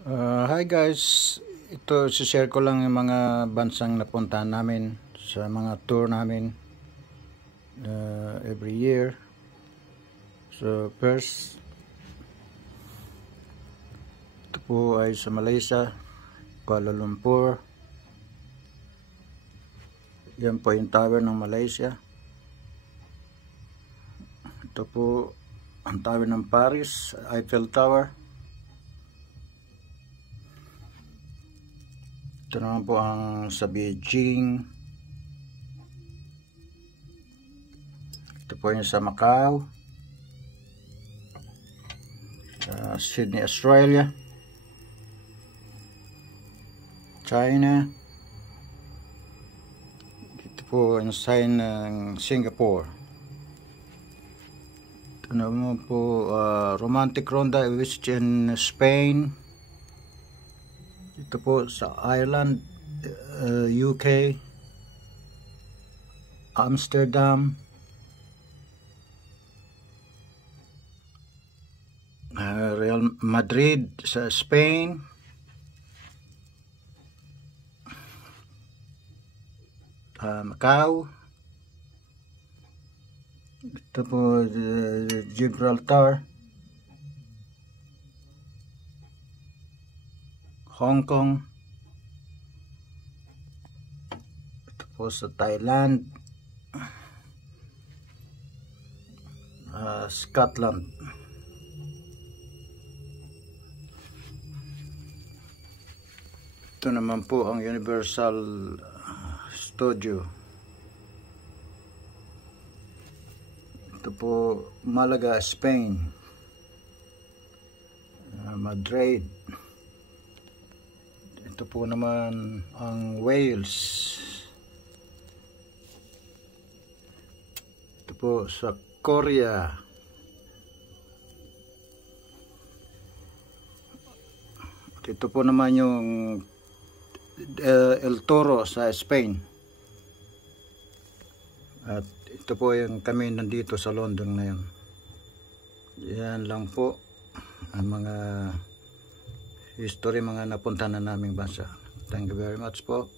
Hi guys, ito share ko lang yung mga bansang napuntahan namin sa mga tour namin every year. So first, ito po ay sa Malaysia, Kuala Lumpur. Yan po yung tower ng Malaysia. Ito po ang tower ng Paris, Eiffel Tower. Ito naman po ang sa Beijing. Ito po yung sa Macau, Sydney, Australia, China. Ito po yung sign ng Singapore. Ito naman po Romantic Ronda which in Spain. Ito po sa Ireland, UK, Amsterdam, Real Madrid sa Spain, Macau. Ito po Gibraltar, Hong Kong. Ito po sa Thailand, Scotland. Ito naman po ang Universal Studio. Ito po Malaga, Spain, Madrid. Ito po naman ang Wales. Ito po sa Korea. Ito po naman yung El Toro sa Spain. At ito po yung kami nandito sa London ngayon. Yan lang po ang mga history, mga napuntahan na naming bansa. Thank you very much po.